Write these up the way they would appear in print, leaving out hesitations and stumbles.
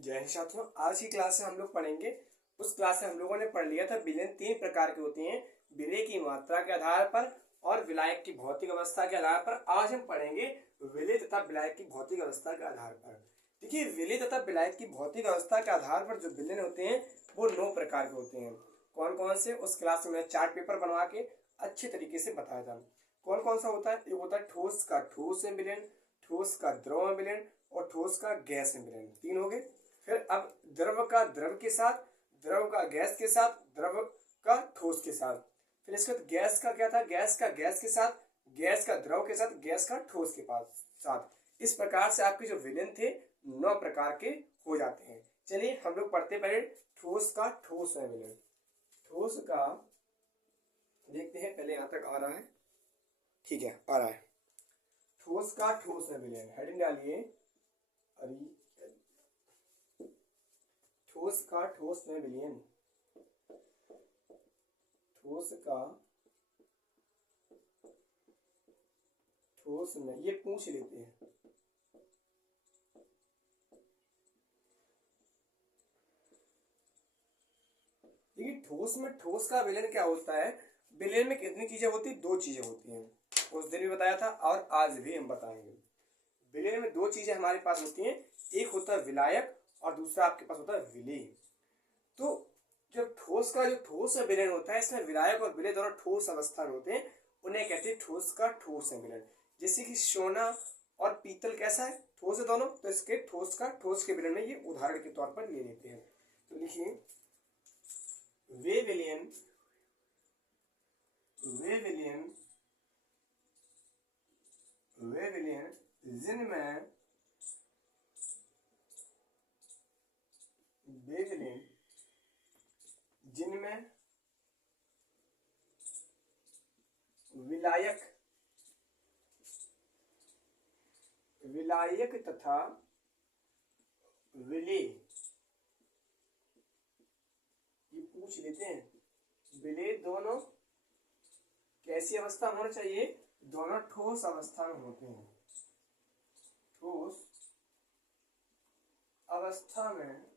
जय हिंद साथियों। आज की क्लास में हम लोग पढ़ेंगे, उस क्लास में हम लोगों ने पढ़ लिया था विलयन तीन प्रकार के होते हैं, विलय की मात्रा के आधार पर और विलायक की भौतिक अवस्था के आधार पर। आज हम पढ़ेंगे विलय तथा विलायक की भौतिक अवस्था के आधार पर। देखिए, विलय तथा विलायक की भौतिक अवस्था के आधार पर जो विलयन होते हैं वो 9 प्रकार के होते हैं। कौन कौन से, उस क्लास में चार्ट पेपर बनवा के अच्छे तरीके से बताया था। कौन कौन सा होता है? एक होता है ठोस का ठोस में विलयन, ठोस का द्रव में विलयन और ठोस का गैस में विलयन। तीन हो गए। फिर अब द्रव का द्रव के साथ, द्रव का गैस के साथ, द्रव का ठोस के साथ। फिर इसके बाद गैस का क्या था? गैस का गैस के साथ, गैस का द्रव के साथ, गैस का ठोस के पास साथ। इस प्रकार से आपके जो विलयन थे 9 प्रकार के हो जाते हैं। चलिए हम लोग पढ़ते पहले ठोस का ठोस में विलयन। ठोस का देखते हैं, पहले यहां तक आ रहा है, ठीक है, आ रहा है। ठोस का ठोस में विलयन, हेडिंग डालिए। ठोस का ठोस में विलयन, ठोस का ठोस में, ये पूछ लेते हैं। देखिए, ठोस में ठोस का विलयन क्या होता है? विलयन में कितनी चीजें होती? 2 चीजें होती हैं। उस दिन भी बताया था और आज भी हम बताएंगे। विलयन में 2 चीजें हमारे पास होती हैं, एक होता है विलायक और दूसरा आपके पास होता है विलेय। तो जो ठोस विलयन होता है, इसमें विलायक और विलेय दोनों ठोस अवस्था में होते हैं, उन्हें कहते हैं ठोस का ठोस विलयन। जैसे कि सोना और पीतल कैसा है? ठोस है दोनों, तो इसके ठोस का ठोस के विलयन में ये उदाहरण के तौर पर ले लेते हैं। तो लिखिए, वे विलयन वे विलयन वे विलयन जिनमें वे विलयन जिनमें विलायक विलायक तथा विलेय, ये पूछ लेते हैं, विलेय दोनों कैसी अवस्था में होना चाहिए? दोनों ठोस अवस्था में होते हैं, ठोस अवस्था में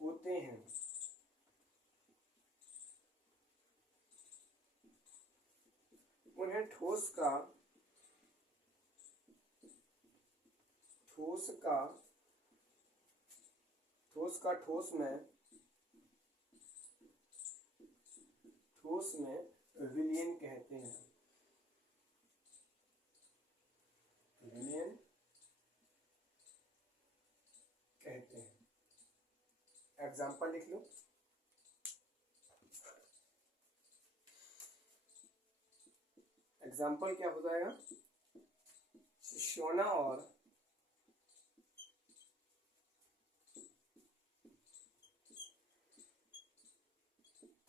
होते हैं। उन्हें ठोस का ठोस में विलयन कहते हैं। विलयन कहते हैं। एग्जाम्पल लिख लो। एग्जाम्पल क्या हो जाएगा? सोना और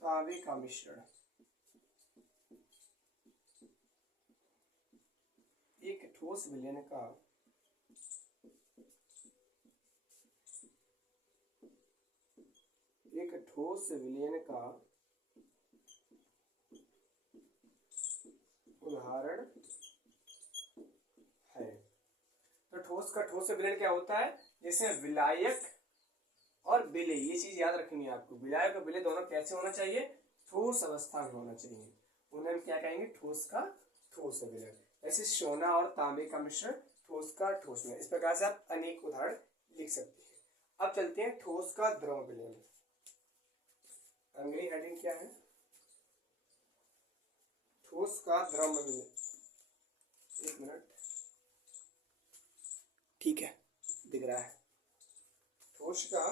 तांबे का मिश्रण एक ठोस विलयन का उदाहरण है। तो ठोस का ठोस विलयन क्या होता है? जैसे विलायक और विलेय, ये चीज याद रखनी है आपको। विलायक और विलेय दोनों कैसे होना चाहिए? ठोस अवस्था में होना चाहिए। उन्हें हम क्या कहेंगे? ठोस का ठोस विलयन। ऐसे सोना और तांबे का मिश्रण ठोस का ठोस में। इस प्रकार से आप अनेक उदाहरण लिख सकते हैं। अब चलते हैं ठोस का द्रव विलयन। अगली हेडिंग क्या है? ठोस का द्रव विलयन। एक मिनट, ठीक है, दिख रहा है। ठोस का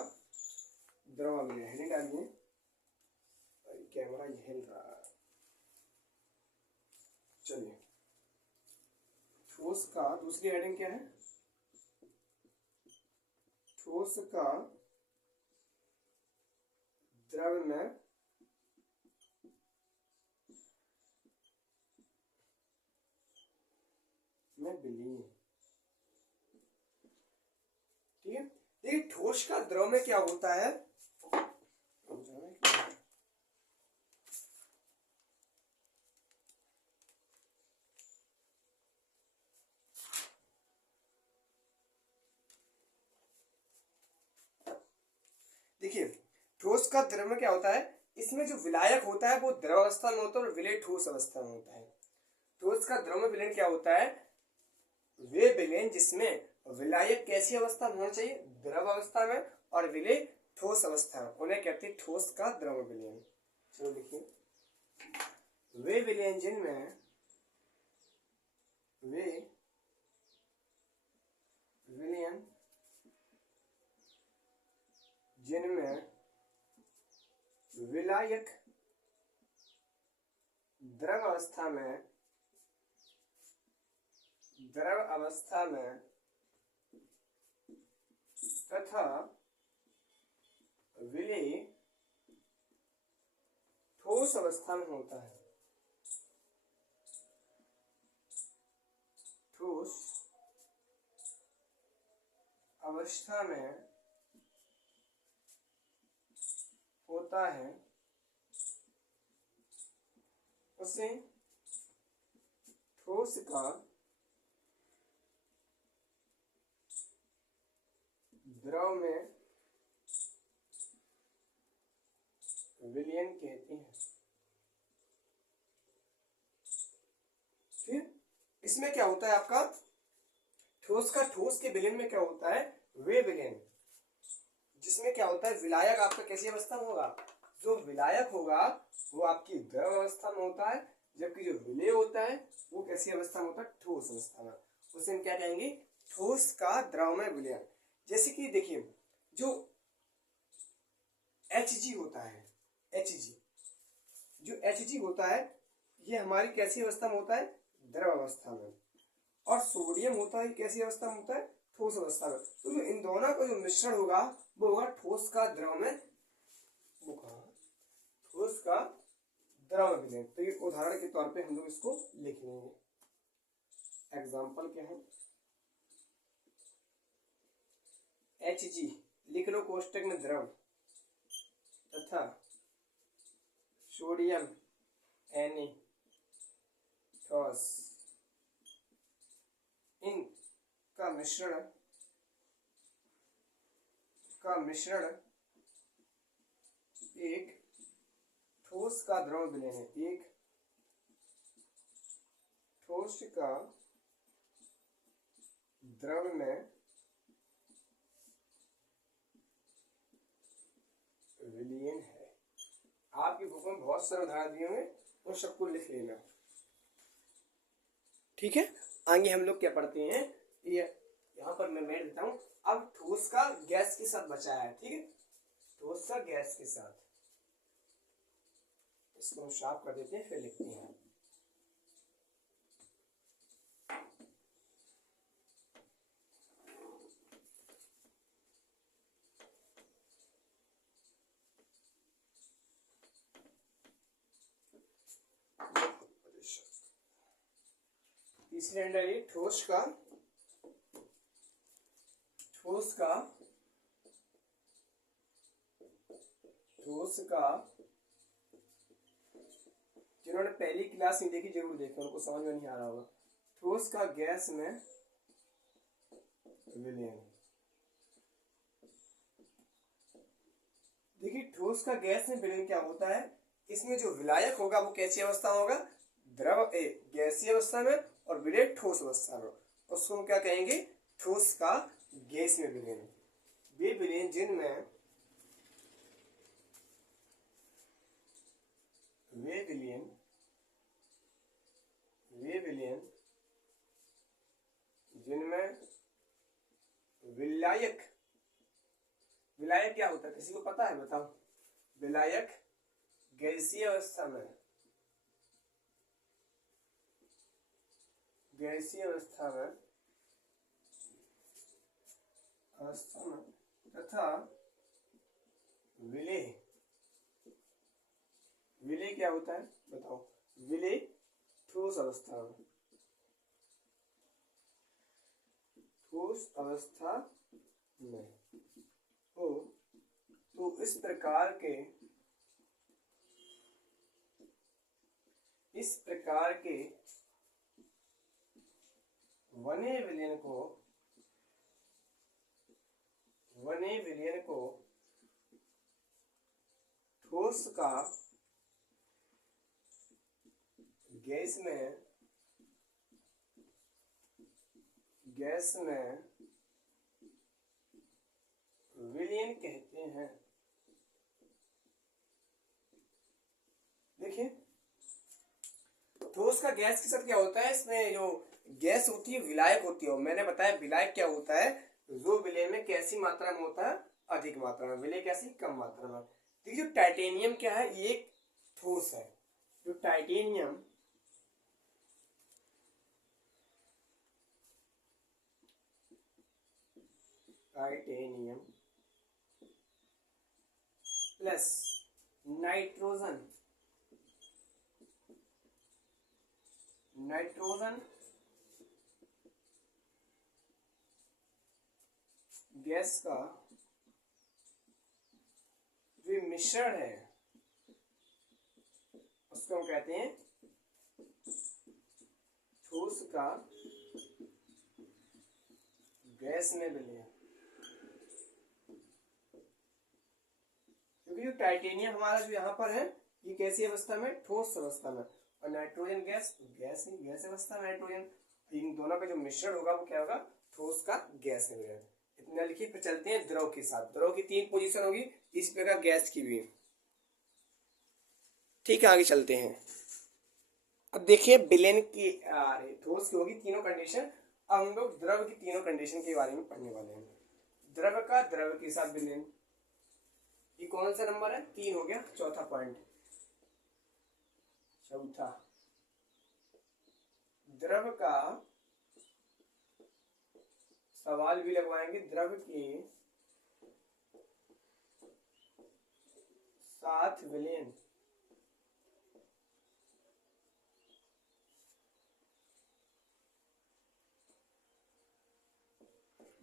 द्रव विलयन, हेडिंग डालिए। कैमरा हिल रहा है। चलिए, ठोस का दूसरी हेडिंग क्या है? ठोस का द्रव में विलीन। ठीक है। देखिए, ठोस का द्रव में क्या होता है? देखिए ठोस का द्रव्य क्या होता है, इसमें जो विलायक होता है वो द्रव अवस्था में होता है और विलय ठोस अवस्था में होता है। ठोस का द्रव्य विलयन क्या होता है, वे विलयन जिसमें विलायक कैसी अवस्था में होना चाहिए, द्रव अवस्था में, और विलय ठोस अवस्था में, उन्हें कहते हैं ठोस का द्रव्य विलयन। चलो देखिए, वे विलयन जिनमें वे विलयन जिनमें विलायक द्रव अवस्था में तथा विलय ठोस अवस्था में होता है। ठोस अवस्था में होता है उसे ठोस का द्रव में विलयन कहते हैं। फिर इसमें क्या होता है आपका, ठोस का ठोस के विलयन में क्या होता है, वे विलयन जिसमें क्या होता है, विलायक आपका कैसी अवस्था में होगा, जो विलायक होगा वो आपकी द्रव अवस्था में होता है, जबकि जो विलय होता है वो कैसी अवस्था में होता है, ठोस अवस्था में। उसे हम क्या कहेंगे, ठोस का द्रव में विलयन। जैसे कि देखिए जो Hg होता है, जो Hg होता है ये हमारी कैसी अवस्था में होता है, द्रव अवस्था में, और सोडियम होता है कैसी अवस्था में होता है, ठोस अवस्था में। तो जो इन दोनों का जो मिश्रण होगा वो होगा ठोस का द्रव में, ठोस का द्रव विलयन। तो ये उदाहरण के तौर पे हम लोग इसको लिख लेंगे। एग्जाम्पल क्या है, Hg लिख लो कोष्टक में द्रव, तथा सोडियम Na ठोस, इन का मिश्रण एक ठोस का द्रव विलयन है। एक ठोस का द्रव में विलयन है। आपकी बुक में बहुत सारे उदाहरण दिए हुए, उन सबको लिख लेना, ठीक है। आगे हम लोग क्या पढ़ते हैं, ये यहाँ पर मैं देता हूँ। अब ठोस का गैस के साथ बचाया है, ठीक है, ठोस का गैस के साथ, इसको हम साफ कर देते हैं, फिर लिखते हैं। तीसरे अंडर ये ठोस का जिन्होंने पहली क्लास नहीं देखी जरूर देखें, उनको समझ में नहीं आ रहा होगा। ठोस का गैस में विलयन। देखिए ठोस का गैस में विलयन क्या होता है, इसमें जो विलायक होगा वो कैसी अवस्था में होगा, द्रव गैसीय अवस्था में, और विलय ठोस अवस्था में। उसको हम क्या कहेंगे, ठोस का गैस में विलयन। वे विलयन जिनमें विलायक क्या होता है, किसी को पता है, बताओ। विलायक गैसीय अवस्था में तथा विलय क्या होता है, बताओ। विलय ठोस अवस्था में, हो तो इस प्रकार के वने विलयन को ठोस का गैस में विलयन कहते हैं। देखिए ठोस का गैस के साथ क्या होता है, इसमें जो गैस होती है विलायक होती है, और मैंने बताया विलायक क्या होता है, जो विलय में कैसी मात्रा में होता है, अधिक मात्रा में, विलय कैसी कम मात्रा में। देखिए जो टाइटेनियम क्या है, ये एक ठोस है। जो टाइटेनियम प्लस नाइट्रोजन गैस का जो मिश्रण है उसको हम कहते हैं ठोस का गैस में विलय। क्योंकि जो टाइटेनियम हमारा जो यहाँ पर है, ये कैसी अवस्था में, ठोस अवस्था में, और नाइट्रोजन गैस अवस्था में नाइट्रोजन, इन दोनों का जो मिश्रण होगा वो क्या होगा, ठोस का गैस में विलय। इतना लिखिए, फिर चलते हैं द्रव के साथ। द्रव की 3 पोजीशन होगी, इस प्रकार गैस की भी। ठीक है, आगे चलते हैं। अब देखिए विलयन की ठोस की होगी तीनों कंडीशन। अब हम लोग द्रव की तीनों कंडीशन के बारे में पढ़ने वाले हैं। द्रव का द्रव के साथ विलयन, ये कौन सा नंबर है, 3 हो गया। चौथा पॉइंट, चौथा द्रव का सवाल भी लगवाएंगे, द्रव के साथ विलयन।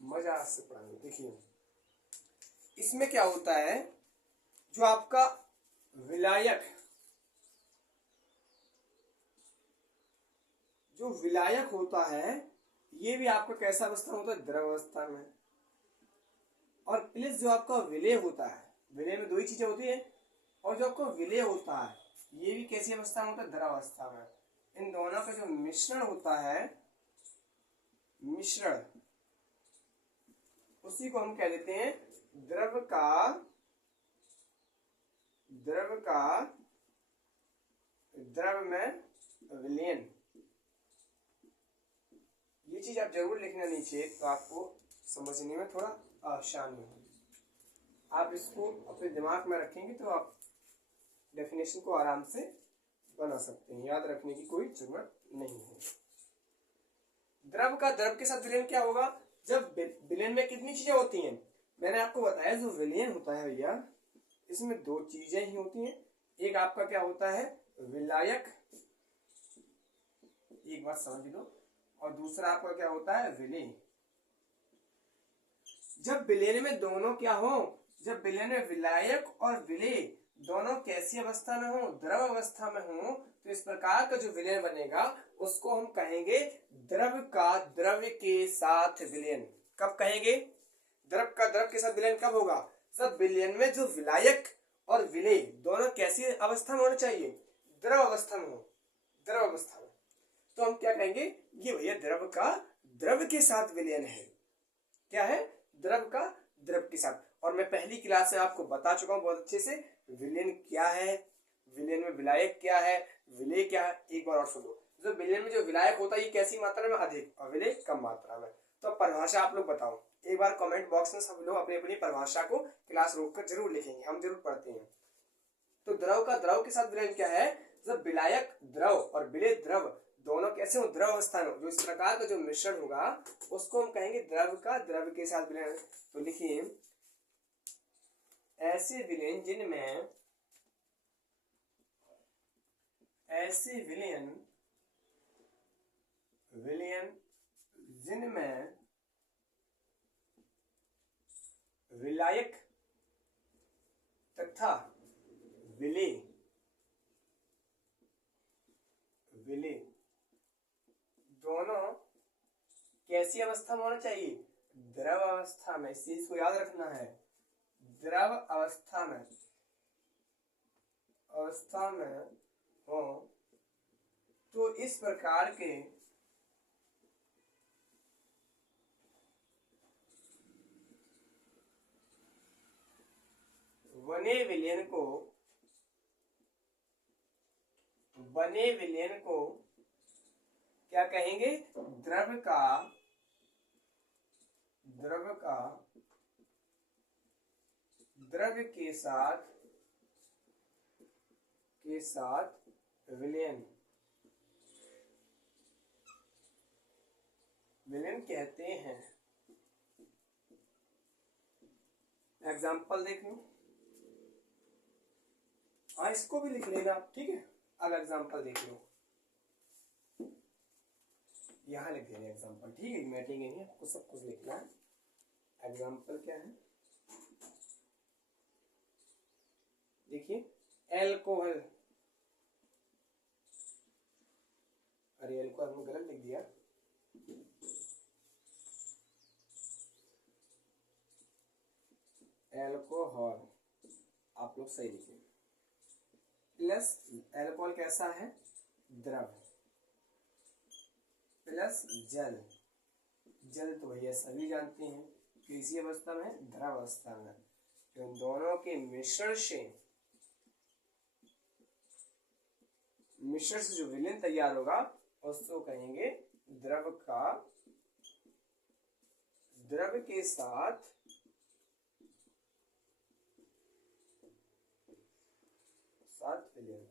मजा से पढ़ाएंगे। देखिए इसमें क्या होता है, जो आपका विलायक, जो विलायक होता है, ये भी आपका कैसा अवस्था होता है, द्रव अवस्था में। और प्लस जो आपका विलय होता है, विलय में 2 ही चीजें होती है, और जो आपका विलय होता है ये भी कैसी अवस्था में होता है, द्रव अवस्था में। इन दोनों का जो मिश्रण होता है, मिश्रण, उसी को हम कह देते हैं द्रव का द्रव में विलयन। ये चीज आप जरूर लिखना नीचे, तो आपको समझने में थोड़ा आसानी हो। आप इसको अपने दिमाग में रखेंगे तो आप डेफिनेशन को आराम से बना सकते हैं, याद रखने की कोई जरूरत नहीं है। द्रव का द्रव के साथ विलयन क्या होगा, जब विलयन में कितनी चीजें होती हैं, मैंने आपको बताया जो विलयन होता है भैया, इसमें 2 चीजें ही होती हैं। एक आपका क्या होता है, विलायक, एक बात समझ लो, और दूसरा आपका क्या होता है, विलय। जब विलयन में दोनों क्या हो, जब विलयन में विलायक और विलय दोनों कैसी अवस्था में हो, द्रव अवस्था में हो, तो इस प्रकार का जो विलयन बनेगा उसको हम कहेंगे द्रव का द्रव के साथ विलयन। कब कहेंगे, द्रव का द्रव के साथ विलयन कब होगा, जब विलयन में जो विलायक और विलय दोनों कैसी अवस्था में होना चाहिए, द्रव अवस्था में हो, द्रव अवस्था में। तो हम क्या कहेंगे, ये भैया द्रव का द्रव के साथ विलयन है। क्या है, द्रव का द्रव के साथ। और मैं पहली क्लास में आपको बता चुका हूं बहुत अच्छे से, विलयन क्या है, विलयन में विलायक क्या है, विलय क्या है। एक बार और सुनो, जो विलयन में जो विलायक होता है ये कैसी मात्रा में, अधिक, और विलय कम मात्रा में। तो परिभाषा आप लोग बताओ, एक बार कमेंट बॉक्स में सब लोग अपनी अपनी परिभाषा को क्लास रोककर जरूर लिखेंगे, हम जरूर पढ़ते हैं। तो द्रव का द्रव के साथ विलयन क्या है, जब विलायक द्रव और विलय द्रव दोनों कैसे हो, द्रव अवस्था में, जो इस प्रकार का जो मिश्रण होगा उसको हम कहेंगे द्रव का द्रव के साथ विलयन। तो लिखिए, ऐसे विलयन जिनमें, ऐसे विलयन जिनमें विलायक तथा विलय दोनों कैसी अवस्था में होना चाहिए, द्रव अवस्था में। इस चीज को याद रखना है, द्रव अवस्था में। अवस्था में हो तो इस प्रकार के बने विलयन को क्या कहेंगे? द्रव के साथ विलयन कहते हैं। एग्जाम्पल देख लो। हाँ, इसको भी लिख लेना आप, ठीक है। अब एग्जाम्पल देख लो, यहाँ लिख देना एग्जाम्पल, ठीक है। मैटिंग नहीं है, आपको सब कुछ लिखना है। एग्जाम्पल क्या है? देखिए, एल्कोहल, अरे एल्कोहल हमने गलत लिख दिया। एल्कोहल आप लोग सही लिखें। प्लस एल्कोहल कैसा है? द्रव, प्लस जल। जल तो भैया सभी जानते हैं किसी अवस्था में, द्रव अवस्था में। तो इन दोनों के मिश्रण से जो विलयन तैयार होगा उसको कहेंगे द्रव के साथ विलयन।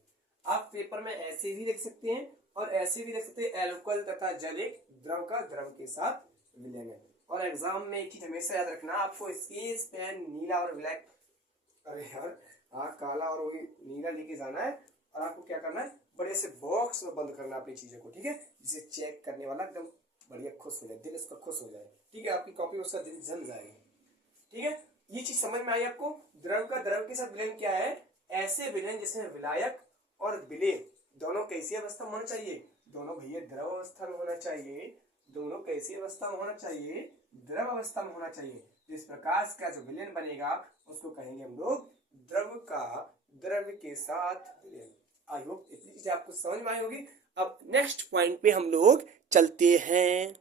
आप पेपर में ऐसे भी लिख सकते हैं और ऐसे भी लिख सकते हैं, एल्कोहल तथा जल एक द्रव का द्रव के साथ विलयन है। और एग्जाम में एक चीज हमेशा याद रखना, आपको स्केच पेन नीला और ब्लैक, अरे यार हाँ, काला और वही नीला लेके जाना है। और आपको क्या करना है? बड़े से बॉक्स में बंद करना अपनी चीजों को, ठीक है। जिसे चेक करने वाला एकदम बढ़िया खुश हो जाए, दिल उसका खुश हो जाए, ठीक है। आपकी कॉपी उसका दिल जम जाएगी, ठीक है। ये चीज समझ में आई आपको? द्रव का द्रव के साथ विलयन क्या है? ऐसे विलयन जिसमें विलायक और विलेय दोनों कैसी अवस्था में होना चाहिए? दोनों भैया द्रव अवस्था में होना चाहिए। दोनों कैसी अवस्था में होना चाहिए? द्रव अवस्था में होना चाहिए। जिस प्रकाश का जो विलयन बनेगा उसको कहेंगे हम लोग द्रव का द्रव के साथ विलयन। आई होप इतनी चीजें आपको समझ में आई होगी। अब नेक्स्ट पॉइंट पे हम लोग चलते हैं,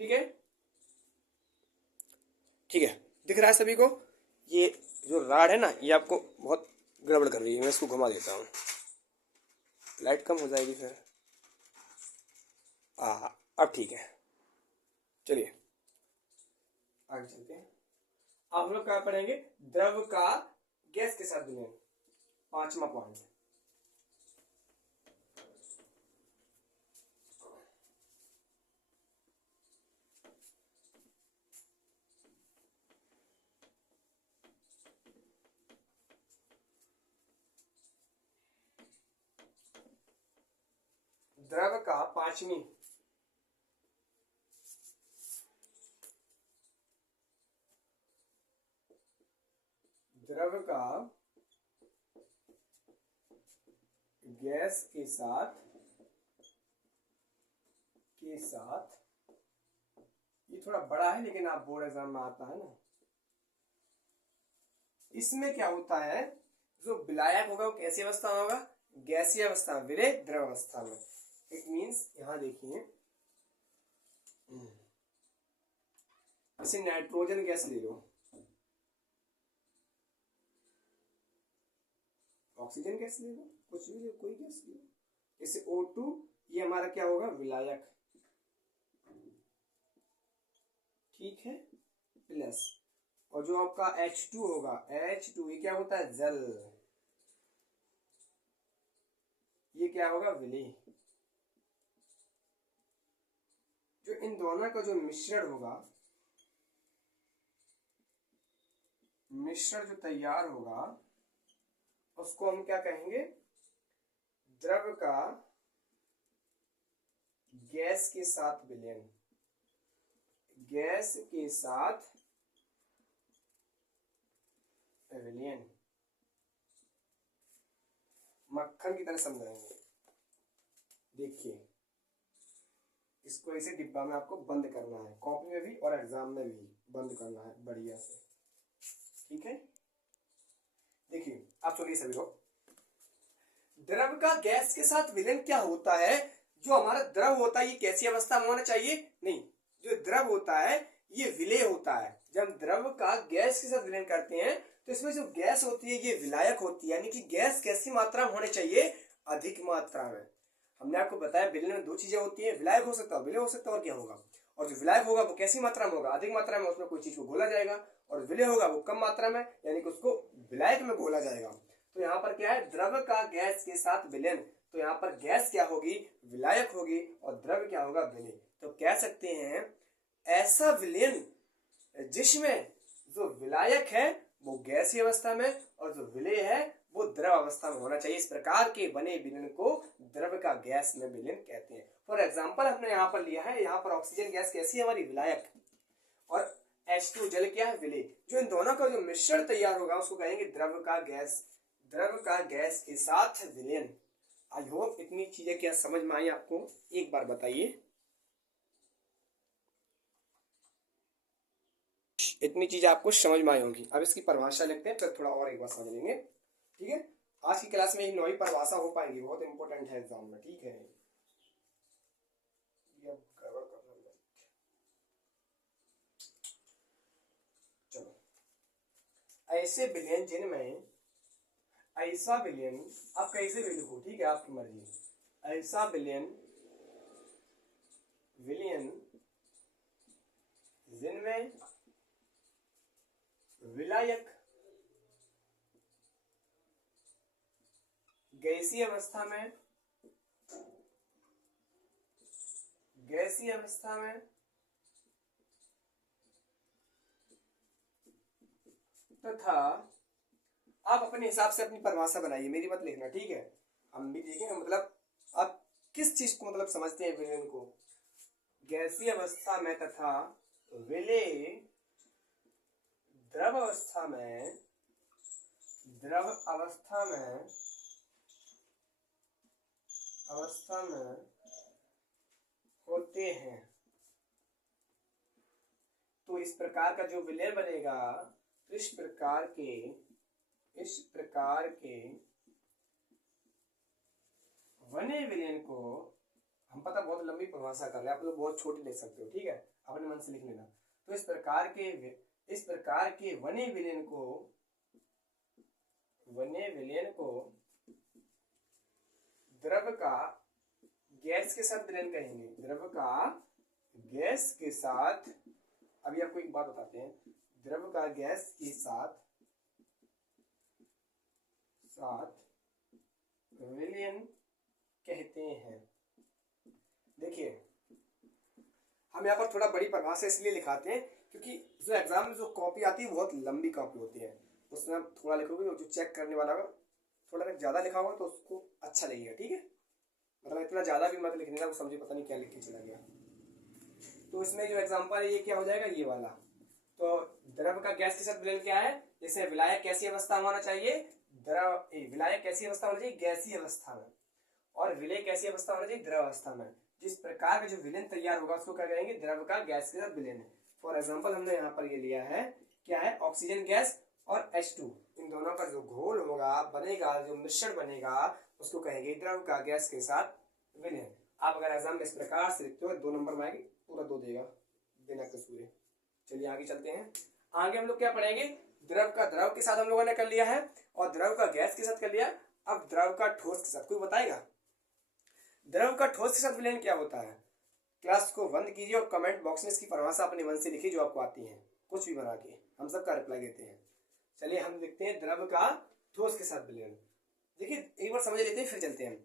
ठीक है। ठीक है, दिख रहा है सभी को? ये जो राड है ना, ये आपको बहुत गड़बड़ कर रही है। मैं इसको घुमा देता हूँ, लाइट कम हो जाएगी फिर। अब ठीक है, चलिए आगे चलते हैं। आप लोग क्या पढ़ेंगे? द्रव का गैस के साथ विलयन, 5वां पॉइंट। द्रव का पांचवी द्रव का गैस के साथ ये थोड़ा बड़ा है लेकिन आप बोर्ड एग्जाम में आता है ना। इसमें क्या होता है? जो विलायक होगा वो कैसी अवस्था में होगा? गैसीय अवस्था में, विलेय द्रव अवस्था में। इट मीन्स यहाँ देखिए, जैसे नाइट्रोजन गैस ले लो, ऑक्सीजन गैस ले लो, कुछ भी कोई गैस ले लो। जैसे O2, ये हमारा क्या होगा? विलायक, ठीक है, प्लस। और जो आपका H2 होगा, H2 ये क्या होता है? जल। ये क्या होगा? विलेय। जो इन दोनों का जो मिश्रण होगा, मिश्रण जो तैयार होगा उसको हम क्या कहेंगे? द्रव का गैस के साथ विलयन। गैस के साथ विलयन, मक्खन की तरह समझाएंगे। देखिए, इसको ऐसे डिब्बा में आपको बंद करना है, कॉपी में भी और एग्जाम में भी बंद करना है बढ़िया से, ठीक है। देखिए आप सुनिए सभी लोग, द्रव का गैस के साथ विलयन क्या होता है? जो हमारा द्रव होता है ये कैसी अवस्था में होना चाहिए? नहीं, जो द्रव होता है ये विलेय होता है। जब हम द्रव का गैस के साथ विलयन करते हैं तो इसमें जो गैस होती है ये विलायक होती है, यानी कि गैस कैसी मात्रा में होनी चाहिए? अधिक मात्रा में। हमने आपको बताया विलयन में दो चीजें होती है, विलायक हो सकता है, विलेय हो सकता है, और क्या होगा? और जो विलायक होगा वो कैसी मात्रा में होगा? अधिक मात्रा में, उसमें कोई चीज को घोला जाएगा। और विलेय होगा वो कम मात्रा में, यानी कि उसको विलायक में घोला जाएगा। तो यहाँ पर क्या है? द्रव का गैस के साथ विलयन। तो यहाँ पर गैस क्या होगी? विलायक होगी, और द्रव क्या होगा? विलेय। तो कह सकते हैं ऐसा विलयन जिसमें जो विलायक है वो गैसीय अवस्था में और जो विलेय है वो द्रव अवस्था में होना चाहिए। इस प्रकार के बने विलयन को द्रव का गैस में विलयन कहते हैं। फॉर एग्जाम्पल हमने यहाँ पर लिया है, यहाँ पर ऑक्सीजन गैस कैसी है हमारी? विलायक, और H2 जल क्या है? विलेय। जो इन दोनों का जो मिश्रण तैयार होगा उसको कहेंगे द्रव का गैस, द्रव का गैस के साथ विलयन। आई होप इतनी चीजें क्या समझ में आई आपको? एक बार बताइए। इतनी चीज आपको समझ में आई होंगी। अब इसकी परिभाषा लिखते हैं, फिर थोड़ा और एक बार समझ लेंगे। ठीक है, आज की क्लास में एक नई परिभाषा हो पाएगी, बहुत इंपॉर्टेंट है एग्जाम में। ठीक है, चलो, ऐसे विलयन जिनमें, ऐसा विलयन आप कैसे भी लिखो, ठीक है, आपकी मर्जी। ऐसा विलयन, विलयन जिनमें विलायक गैसीय अवस्था में, गैसीय अवस्था में तथा, आप अपने हिसाब से अपनी परिभाषा बनाइए, मेरी मत लिखना, ठीक है? हम भी देखेंगे मतलब आप किस चीज को मतलब समझते हैं विलयन को। गैसीय अवस्था में तथा विलेय द्रव अवस्था में, द्रव अवस्था में, अवस्था में होते हैं। तो इस प्रकार का जो विलय बनेगा, इस प्रकार के बने विलयन को हम, पता बहुत लंबी परिभाषा कर रहे हैं, आप लोग बहुत छोटी लिख सकते हो, ठीक है, अपने मन से लिख लेना। तो इस प्रकार के बने विलयन को द्रव का गैस के साथ विलयन कहेंगे। द्रव का गैस के साथ, अभी आपको एक बात बताते हैं, द्रव का गैस के साथ विलयन कहते हैं। देखिए, हम यहाँ पर थोड़ा बड़ी परिभाषा इसलिए लिखाते हैं क्योंकि जो एग्जाम में जो कॉपी आती है बहुत लंबी कॉपी होती है, उसमें आप थोड़ा लिखोगे, जो चेक करने वाला होगा थोड़ा ज्यादा लिखा होगा तो उसको अच्छा लगेगा, ठीक है? मतलब इतना ज्यादा भी मत लिखने का, वो समझे पता नहीं क्या लिख के चला गया। तो इसमें जो एग्जाम्पल है ये क्या हो जाएगा? ये वाला। तो द्रव का गैस के साथ विलयन क्या है? जैसे विलायक कैसी अवस्था में होना चाहिए? विलायक कैसी अवस्था होना चाहिए? गैसीय अवस्था में। और विलेय कैसी अवस्था होना चाहिए? द्रव अवस्था में। जिस प्रकार का जो विलयन तैयार होगा उसको क्या कहेंगे? द्रव का गैस के साथ विलयन है। फॉर एग्जाम्पल हमने यहाँ पर ये लिया है, क्या है? ऑक्सीजन गैस और H2, इन दोनों का जो घोल होगा, बनेगा, जो मिश्रण बनेगा, उसको कहेंगे द्रव का गैस के साथ विलयन। आप अगर एग्जाम में इस प्रकार से लिखते हो 2 नंबर में आएगी, पूरा 2 देगा बिना कसूरे। चलिए आगे चलते हैं। आगे हम लोग क्या पढ़ेंगे? द्रव का द्रव के साथ हम लोगों ने कर लिया है, और द्रव का गैस के साथ कर लिया। अब द्रव का ठोस के साथ कोई बताएगा? द्रव का ठोस के साथ विलयन क्या होता है? क्लास को बंद कीजिए और कमेंट बॉक्स में इसकी परिभाषा अपने मन से लिखिए जो आपको आती है, कुछ भी बना के, हम सबका रिप्लाई देते हैं। चलिए हम लिखते हैं द्रव का ठोस के साथ विलयन। देखिए एक बार समझ लेते हैं फिर चलते हैं।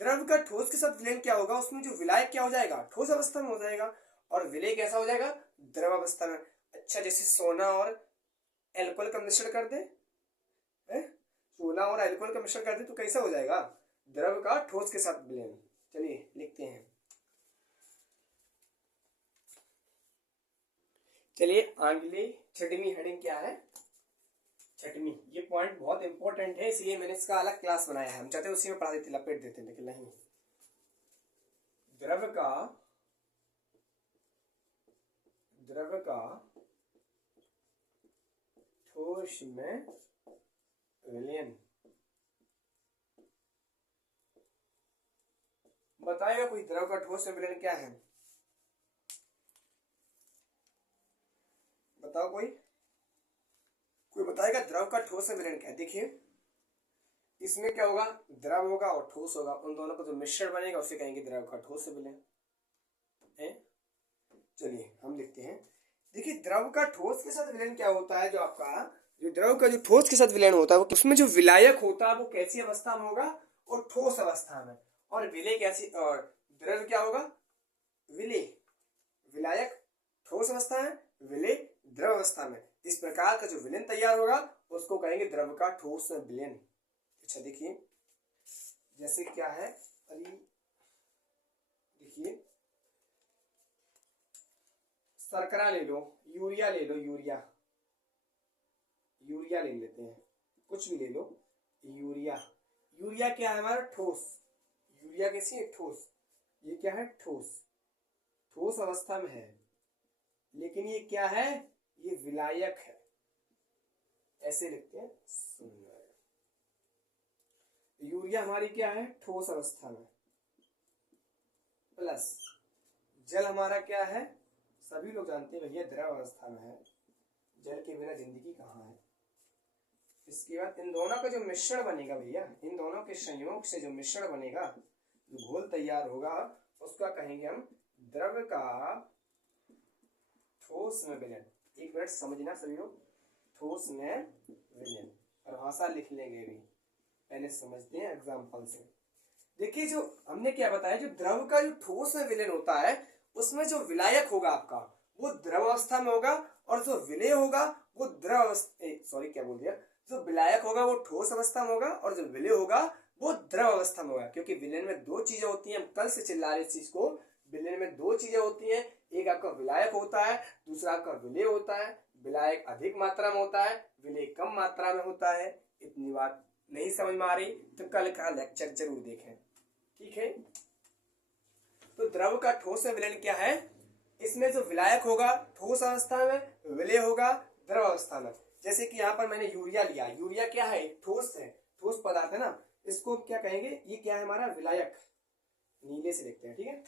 द्रव का ठोस के साथ विलयन क्या होगा? उसमें जो विलायक क्या हो जाएगा? ठोस अवस्था में हो जाएगा, और विलेय कैसा हो जाएगा? द्रव अवस्था में। अच्छा, जैसे सोना और एल्कोहल का मिश्रण कर दे, सोना और एल्कोहल का मिश्रण कर दे तो कैसा हो जाएगा? द्रव का ठोस के साथ विलयन। चलिए लिखते हैं। चलिए अगली छठवीं हेडिंग क्या है? छठवीं, ये पॉइंट बहुत इंपॉर्टेंट है, इसलिए मैंने इसका अलग क्लास बनाया है। हम चाहते हैं उसी में पढ़ा देते, लपेट देते, लेकिन नहीं। द्रव का ठोस में विलयन। बताएगा कोई द्रव का ठोस में विलयन क्या है? बताओ कोई बताएगा द्रव का ठोस में विलयन क्या है? देखिए इसमें क्या होगा, द्रव होगा और ठोस होगा, उन दोनों का जो मिश्रण बनेगा उसे कहेंगे द्रव का ठोस विलयन। चलिए हम लिखते हैं। देखिए द्रव का ठोस के साथ विलयन क्या होता है, जो आपका जो द्रव का जो ठोस के साथ विलयन होता है वो उसमें जो विलायक होता है वो कैसी अवस्था में होगा, और ठोस अवस्था में, और विलय कैसी, और द्रव क्या होगा, विलय, विलायक ठोस अवस्था है, विलय द्रव अवस्था में। इस प्रकार का जो विलयन तैयार होगा उसको कहेंगे द्रव का ठोस विलयन। अच्छा देखिए जैसे क्या है, अरे देखिए शर्करा ले लो, यूरिया ले लो, यूरिया ले लेते हैं, कुछ भी ले लो, यूरिया, यूरिया क्या है हमारा, ठोस, यूरिया कैसी है, ठोस, ये क्या है, ठोस, ठोस अवस्था में है, लेकिन ये क्या है, ये विलायक है, ऐसे लिखते हैं। यूरिया हमारी क्या है, ठोस अवस्था में, प्लस जल हमारा क्या है, सभी लोग जानते हैं भैया द्रव अवस्था में है, जल के बिना जिंदगी कहाँ है। इसके बाद इन दोनों का जो मिश्रण बनेगा भैया, इन दोनों के संयोग से जो मिश्रण बनेगा, जो घोल तैयार होगा उसका कहेंगे हम द्रव का ठोस में विलयन। एक मिनट समझना सभी लोग, ठोस में विलयन, और भाषा लिख लेंगे भी, पहले समझते हैं एग्जाम्पल से। देखिए जो हमने क्या बताया, जो द्रव का जो ठोस में विलयन होता है उसमें जो विलायक होगा आपका वो द्रव अवस्था में होगा, और जो विलय होगा वो द्रव अवस्था, सॉरी क्या बोल दिया, जो विलायक होगा वो ठोस अवस्था में होगा, और जो विलय होगा वो द्रव अवस्था में होगा। क्योंकि विलयन में दो चीजें होती हैं, हम कल से चिल्ला रहे इस चीज को, विलयन में दो चीजें होती हैं, एक आपका विलायक होता है, दूसरा आपका विलय होता है। विलायक अधिक मात्रा में होता है, विलय कम मात्रा में होता है। इतनी बात नहीं समझ में आ रही तो कल का लेक्चर जरूर देखें, ठीक है। तो द्रव का ठोस में विलयन क्या है, इसमें जो विलायक होगा ठोस अवस्था में, विलय होगा द्रव अवस्था में। जैसे कि यहाँ पर मैंने यूरिया लिया, यूरिया क्या है, ठोस है, ठोस पदार्थ है ना, इसको क्या कहेंगे, ये क्या है हमारा विलायक, नीले से लिखते हैं, ठीक है,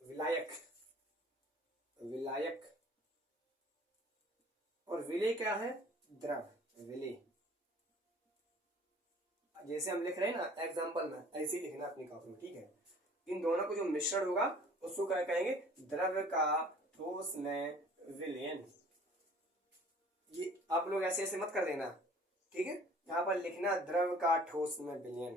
विलायक, विलायक, और विलय क्या है, द्रव, विलय। जैसे हम लिख रहे हैं ना एग्जाम्पल में, ऐसे ही लिखना अपनी कॉपी में, ठीक है। इन दोनों को जो मिश्रण होगा उसको क्या कहेंगे, द्रव का ठोस में विलयन। ये आप लोग ऐसे ऐसे मत कर देना, ठीक है, यहाँ पर लिखना द्रव का ठोस में विलयन।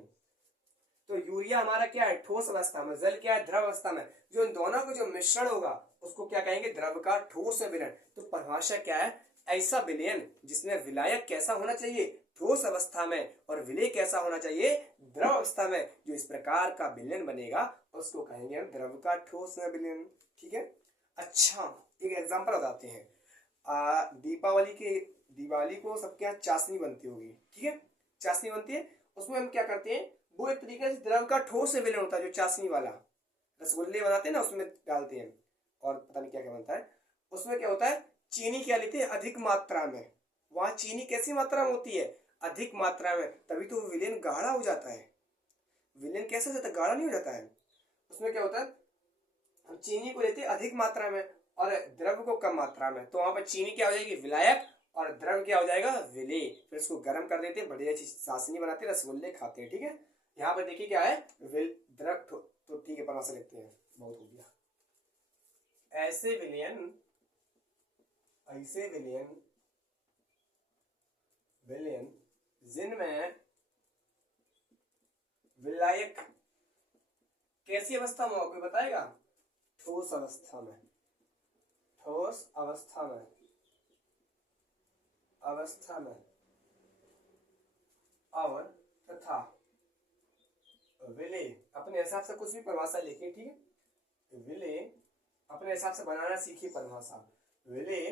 तो यूरिया हमारा क्या है, ठोस अवस्था में, जल क्या है, द्रव अवस्था में। जो इन दोनों को जो मिश्रण होगा उसको क्या कहेंगे, द्रव का ठोस में विलयन। तो परिभाषा क्या है, ऐसा विलयन जिसमें विलायक कैसा होना चाहिए, ठोस अवस्था में, और विलय कैसा होना चाहिए, द्रव अवस्था में। जो इस प्रकार का विलयन बनेगा उसको कहेंगे हम द्रव का ठोस में विलयन, ठीक है। अच्छा एक एग्जांपल बताते हैं। दिवाली को सबके यहाँ चाशनी बनती होगी, ठीक है, चाशनी बनती है, उसमें हम क्या करते हैं, वो एक तरीके से द्रव का ठोस विलयन होता है। जो चाशनी वाला रसगुल्ले बनाते हैं ना उसमें डालते हैं, और पता नहीं क्या क्या बनता है, उसमें क्या होता है, चीनी क्या लेते हैं अधिक मात्रा में। वहां चीनी कैसी मात्रा में होती है, अधिक मात्रा में, तभी तो विलयन गाढ़ा हो जाता है। विलयन कैसा हो जाता है, गाढ़ा नहीं हो जाता है। उसमें क्या होता है, हम चीनी को लेते हैं अधिक मात्रा में और द्रव को कम मात्रा में, तो वहां पर चीनी क्या हो जाएगी, विलायक, और द्रव क्या हो जाएगा, विलय। फिर इसको गर्म कर देते हैं, बढ़िया चीज चाशनी बनाते हैं, रसगुल्ले खाते हैं, ठीक है। यहाँ पर देखिए क्या है, द्रव, तो ठीक है परिभाषा लिखते हैं, बहुत हो गया। ऐसे विलयन जिनमें विलायक कैसी अवस्था में होगा, कोई बताएगा, ठोस अवस्था में, ठोस अवस्था में, और तथा विलय, अपने हिसाब से कुछ भी परिभाषा लिखिए, ठीक है, विलय अपने हिसाब से बनाना सीखिए परिभाषा। विलय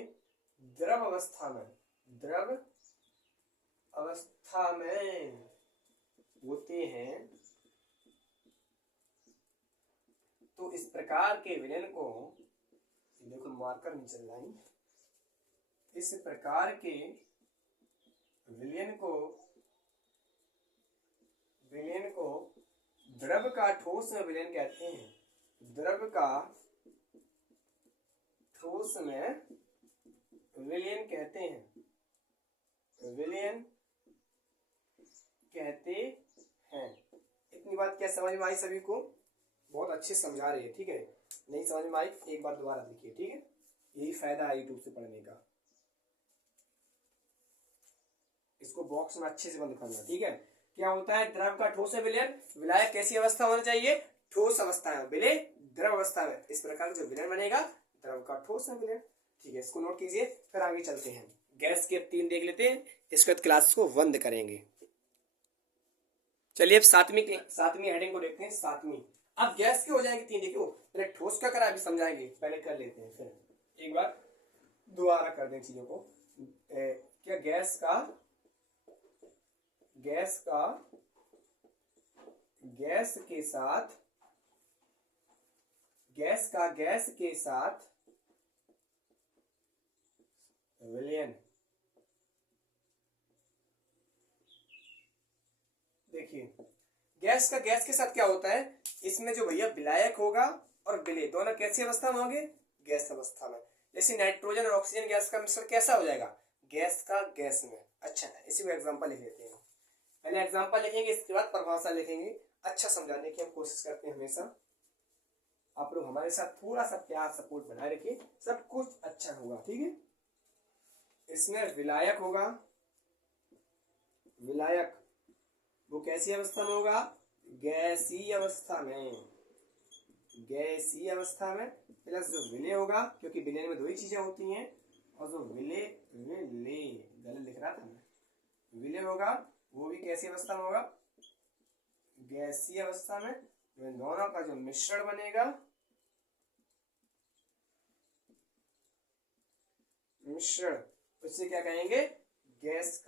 द्रव अवस्था में, द्रव अवस्था में होते हैं। तो इस प्रकार के विलयन को, देखो मार्कर नहीं चल रहा है, इस प्रकार के विलयन को द्रव का ठोस में विलयन कहते हैं। द्रव का ठोस में विलयन कहते हैं। विलयन कहते हैं। इतनी बात क्या समझ में आई सभी को? बहुत अच्छे समझा रही है, ठीक है। नहीं समझ में आई एक बार दोबारा लिखिए, ठीक है। यही फायदा है यूट्यूब से पढ़ने का। इसको बॉक्स में अच्छे से बंद करना, ठीक है। क्या होता है द्रव का ठोस में विलयन? विलायक कैसी अवस्था होना चाहिए? ठोस अवस्था में, विलय द्रव अवस्था में। इस प्रकार जो विलयन बनेगा द्रव का ठोस में विलयन, ठीक है। इसको नोट कीजिए, फिर आगे चलते हैं। गैस के 3 देख लेते हैं, इसके बाद क्लास को बंद करेंगे। चलिए अब सातवीं हेडिंग को देखते हैं। सातवीं, अब गैस के हो जाएंगे 3। देखो पहले ठोस का करा अभी समझाएंगे, पहले कर लेते हैं, फिर एक बार दोबारा कर दें चीजों को। क्या गैस का गैस के साथ विलयन। देखिए गैस के साथ क्या होता है, इसमें जो भैया विलायक होगा और विलय दोनों कैसी अवस्था में होंगे? गैस अवस्था में। जैसे नाइट्रोजन और ऑक्सीजन गैस का मिश्रण कैसा हो जाएगा? गैस का गैस में। अच्छा, इसी को एग्जांपल लिख लेते हैं। पहले एग्जांपल लिखेंगे, इसके बाद परिभाषा लिखेंगे। अच्छा समझाने की हम कोशिश करते हैं हमेशा। आप लोग हमारे साथ थोड़ा सा प्यार सपोर्ट बनाए रखिए, सब कुछ अच्छा होगा, ठीक है। इसमें विलायक होगा। विलायक वो कैसी अवस्था में होगा? गैसीय अवस्था में। गैसीय अवस्था में। प्लस जो विलय होगा, क्योंकि विलय में 2 ही चीजें होती हैं, और जो विलय गलत लिख रहा था मैं, विलय होगा वो भी कैसी अवस्था में होगा? गैसीय अवस्था में। दोनों का जो मिश्रण बनेगा, मिश्रण, उससे क्या कहेंगे? गैस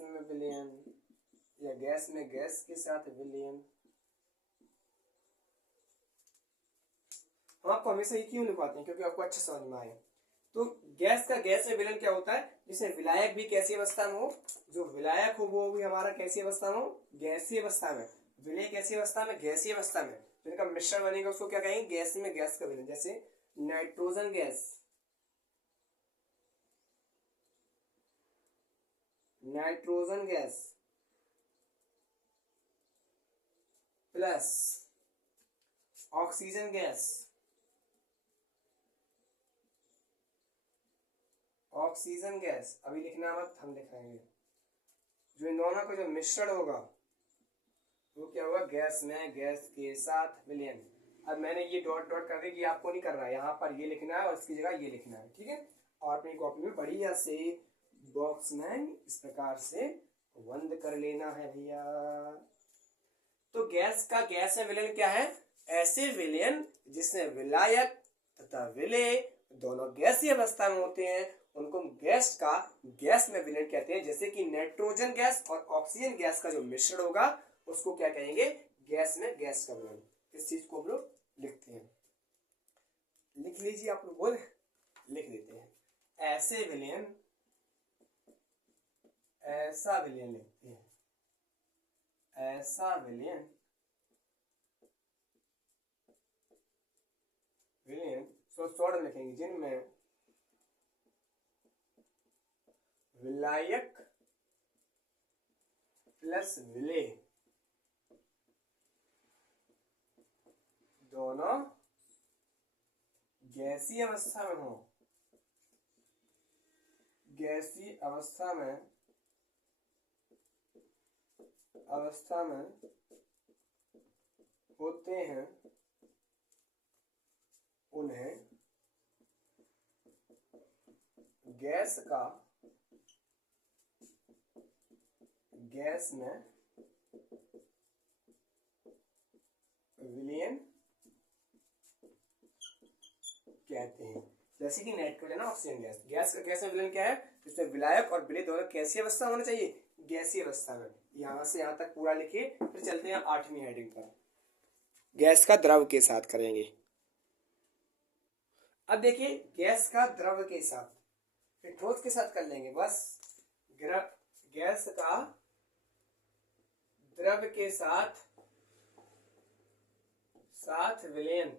में विलयन, या गैस में गैस के साथ विलयन। हम आपको हमेशा ये क्यों लिखवाते हैं? क्योंकि आपको अच्छा समझ में आए। तो गैस का गैस में विलयन क्या होता है? जिसमें विलायक भी कैसी अवस्था में हो, जो विलायक हो वो भी हमारा कैसी अवस्था में हो? गैसीय अवस्था में। विलय कैसी अवस्था में? गैसीय अवस्था में। जिनका मिश्रण बनेगा उसको क्या कहेंगे? गैस में गैस का विलयन। जैसे nitrogen gas plus oxygen gas. अभी लिखना मत, हम लिखाएंगे। जो इन दोनों का जो मिश्रण होगा वो क्या होगा? गैस में गैस के साथ विलयन। अब मैंने ये डॉट कर दी, कि आपको नहीं करना है, यहाँ पर ये लिखना है और इसकी जगह ये लिखना है, ठीक है। और अपनी कॉपी में बढ़िया से बॉक्स में इस प्रकार से बंद कर लेना है भैया। तो गैस का गैस में विलयन क्या है? ऐसे विलयन जिसमें विलायक तथा विलय दोनों गैसीय अवस्था में होते हैं, उनको गैस का गैस में विलयन कहते हैं। जैसे कि नाइट्रोजन गैस और ऑक्सीजन गैस का जो मिश्रण होगा उसको क्या कहेंगे? गैस में गैस का विलयन। इस चीज को हम लोग लिखते हैं, लिख लीजिए आप लोग, बोल लिख देते हैं। ऐसे विलयन, ऐसा विलयन लिखते हैं। ऐसा विलयन शॉर्ट लिखेंगे, जिनमें विलायक प्लस विलय दोनों गैसीय अवस्था में हो। गैसीय अवस्था में होते हैं, उन्हें गैस में विलयन कहते हैं। जैसे कि नाइट्रोजन ऑक्सीजन गैस का गैस में विलयन क्या है? इसमें विलायक और विलय दोनों कैसी अवस्था होना चाहिए? गैसीय अवस्था में। यहां से यहां तक पूरा लिखिए, फिर चलते हैं 8वीं हेडिंग पर। गैस का द्रव के साथ करेंगे। अब देखिए गैस का द्रव के साथ, फिर ठोस के साथ कर लेंगे। बस गैस का द्रव के साथ विलयन।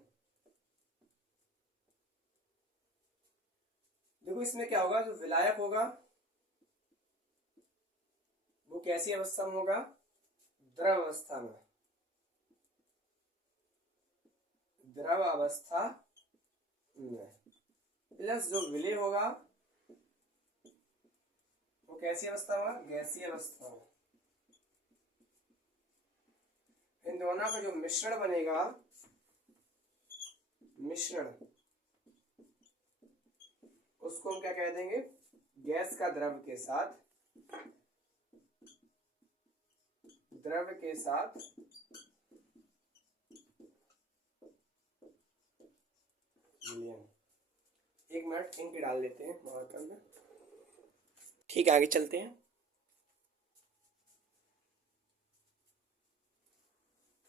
देखो इसमें क्या होगा, जो विलायक होगा वो कैसी अवस्था में होगा, द्रव अवस्था में, द्रव अवस्था में। प्लस जो विलय होगा वो कैसी अवस्था होगा, गैसीय अवस्था में। इन दोनों का जो मिश्रण बनेगा, मिश्रण, उसको हम क्या कह देंगे, गैस का द्रव के साथ विलयन। एक मिनट इनके डाल देते हैं मार्कर में। ठीक है, आगे चलते हैं।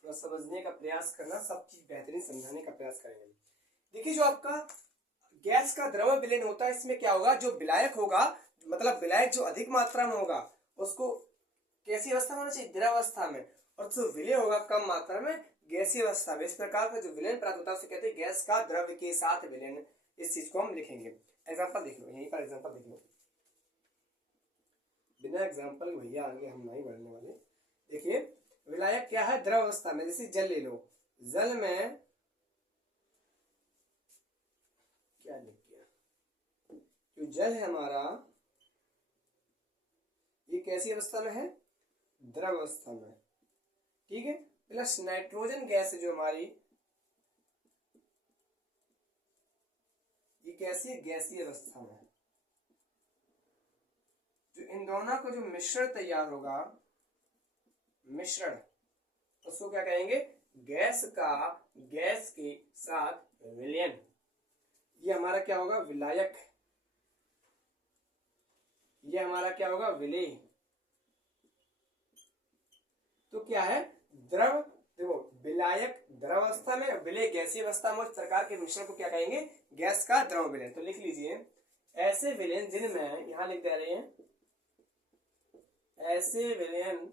थोड़ा समझने का प्रयास करना, सब चीज बेहतरीन समझाने का प्रयास करेंगे। देखिए जो आपका गैस का द्रव विलयन होता है, इसमें क्या होगा, जो विलायक होगा, मतलब विलायक जो अधिक मात्रा में होगा उसको कैसी अवस्था में होना चाहिए, द्रव अवस्था में, और जो विलय होगा कम मात्रा में, गैसीय अवस्था में। इस प्रकार का जो विलयन प्राप्त होता है उसे कहते हैं गैस का द्रव के साथ विलयन। इस चीज को हम लिखेंगे। एग्जांपल देख लो, यहीं पर एग्जांपल देख लो, बिना एग्जांपल भैया आगे हम नहीं बढ़ने वाले। देखिए विलायक क्या है, द्रव अवस्था में। जैसे जल ले लो, जल में क्या लिख दिया, जो जल है हमारा ये कैसी अवस्था में है, द्रव अवस्था में। ठीक है, प्लस नाइट्रोजन गैस जो हमारी, ये कैसी है, गैसीय अवस्था में। जो इन दोनों का जो मिश्रण तैयार होगा, मिश्रण, उसको क्या कहेंगे, गैस के साथ विलयन। ये हमारा क्या होगा, विलायक। ये हमारा क्या होगा, विलय। तो क्या है, द्रव, देखो विलायक द्रव अवस्था में, विलय गैसीय अवस्था में, उस प्रकार के मिश्रण को क्या कहेंगे, गैस का द्रव विलयन। तो लिख लीजिए, ऐसे विलयन जिनमें, यहां लिख दे रहे हैं, ऐसे विलयन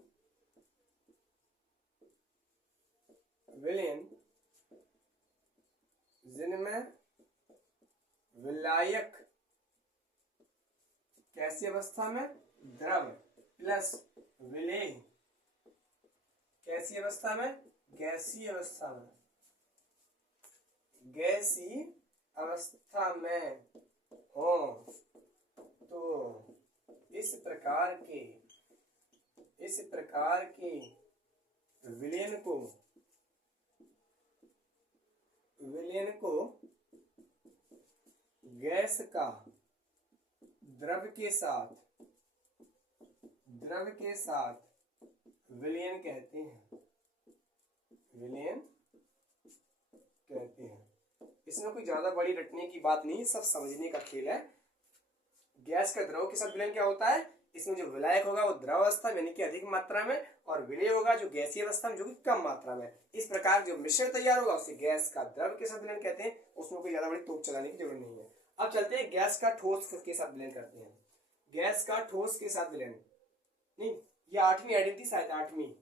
जिनमें विलायक कैसी अवस्था में, द्रव, प्लस विलय कैसी अवस्था में, गैसीय अवस्था में, गैसीय अवस्था में हो, तो इस प्रकार के विलयन को गैस का द्रव के साथ विलयन कहते हैं, विलयन कहते हैं। इसमें कोई ज्यादा बड़ी रटने की बात नहीं, सब समझने का खेल है। गैस का द्रव के साथ विलयन क्या होता है, इसमें जो विलायक होगा वो द्रव अवस्था यानी कि अधिक मात्रा में, और विलय होगा जो गैसीय अवस्था में जो कि कम मात्रा में। इस प्रकार जो मिश्रण तैयार होगा उसे गैस का द्रव के साथ विलयन कहते हैं। उसमें कोई ज्यादा बड़ी तोप चलाने की जरूरत नहीं है। अब चलते हैं गैस का ठोस के साथ विलयन करते हैं। गैस का ठोस के साथ विलयन, नहीं ये 8वीं आइडेंटिटी शायद 8वीं,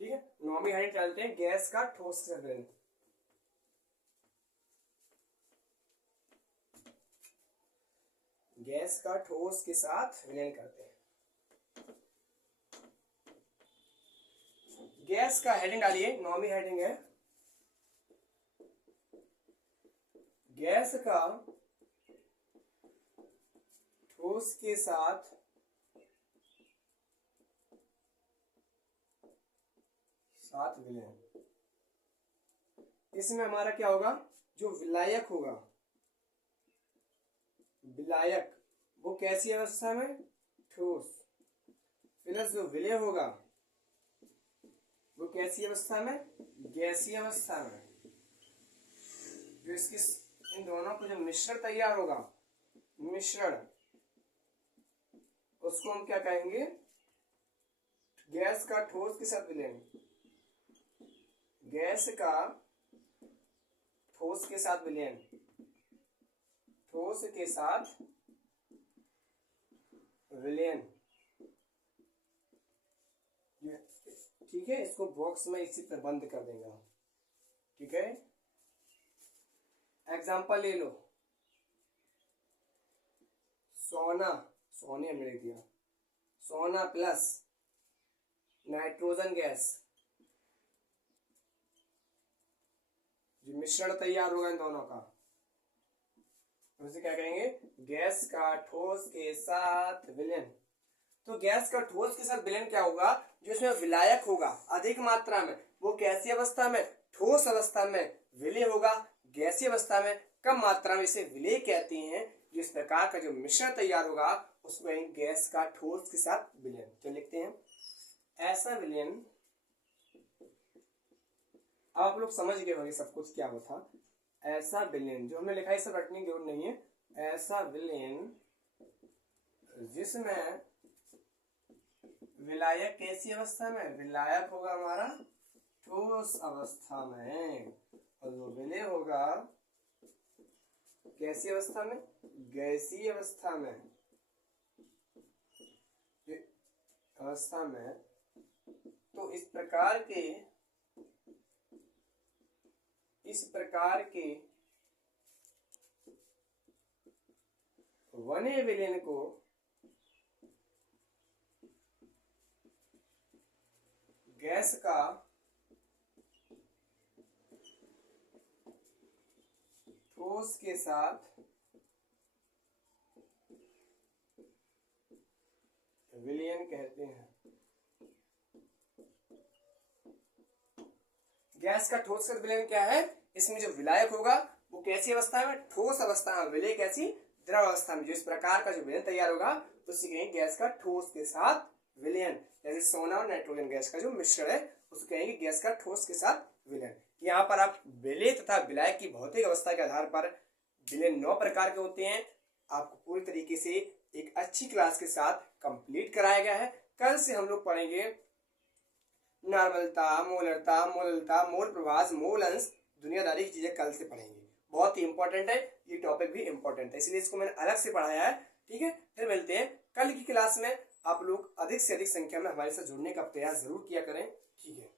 ठीक है, 9वीं आइडेंटिटी चलते हैं, गैस का ठोस के साथ विलयन। गैस का ठोस के साथ विलयन करते हैं। गैस का हेडिंग डालिए, 9वीं हेडिंग है, गैस का ठोस के साथ विलयन। इसमें हमारा क्या होगा, जो विलायक होगा, विलायक वो कैसी अवस्था में, ठोस, प्लस जो विलय होगा वो कैसी अवस्था में, गैसीय अवस्था में। जो इसकी इन दोनों को जो मिश्रण तैयार होगा, मिश्रण, उसको हम क्या कहेंगे, गैस का ठोस के साथ विलयन। गैस का ठोस के साथ विलयन, ठोस के साथ विलेन। ठीक है, इसको बॉक्स में इसी तरह बंद कर देंगे हम। ठीक है, एग्जाम्पल ले लो, सोना, सोने में लिख दिया, सोना प्लस नाइट्रोजन गैस, जो मिश्रण तैयार होगा इन दोनों का, उसे क्या कहेंगे, गैस का ठोस के साथ विलयन। तो गैस का ठोस के साथ विलयन क्या होगा, जो इसमें विलायक होगा अधिक मात्रा में, वो कैसी अवस्था में, ठोस अवस्था में विलय होगा, गैसीय अवस्था में कम मात्रा में इसे विलय कहते हैं। जिस प्रकार का जो मिश्रण तैयार होगा उसमें गैस का ठोस के साथ विलयन। तो लिखते हैं ऐसा विलयन, आप लोग समझ गए होंगे सब कुछ क्या होता। ऐसा विलयन जो हमने लिखा है सब रटने की जरूरत नहीं है। ऐसा विलयन जिसमें विलायक कैसी अवस्था में, विलायक होगा हमारा ठोस अवस्था में, और जो विलय होगा कैसी अवस्था में, गैसीय अवस्था में, अवस्था में। तो इस प्रकार के बने विलयन को गैस का ठोस के साथ विलयन कहते हैं। गैस का ठोस का विलयन क्या है, इसमें जो विलायक होगा वो कैसी अवस्था में, ठोस अवस्था में, विलय कैसी, द्रव अवस्था में। जो इस प्रकार का जो विलयन तैयार होगा उसे कहेंगे गैस का ठोस के साथ विलयन। जैसे सोना और नाइट्रोजन गैस का जो मिश्रण है उसको कहेंगे गैस का ठोस के साथ विलयन। यहाँ पर आप विलय तथा विलायक की भौतिक अवस्था के आधार पर विलयन 9 प्रकार के होते हैं। आपको पूरी तरीके से एक अच्छी क्लास के साथ कंप्लीट कराया गया है। कल से हम लोग पढ़ेंगे नॉर्मलता, मोलरता, मोलता, मोल प्रभास, मोल अंश, दुनियादारी की चीजें कल से पढ़ेंगे। बहुत ही इंपॉर्टेंट है, ये टॉपिक भी इंपॉर्टेंट है, इसलिए इसको मैंने अलग से पढ़ाया है। ठीक है, फिर मिलते हैं कल की क्लास में। आप लोग अधिक से अधिक संख्या में हमारे साथ जुड़ने का प्रयास जरूर किया करें। ठीक है।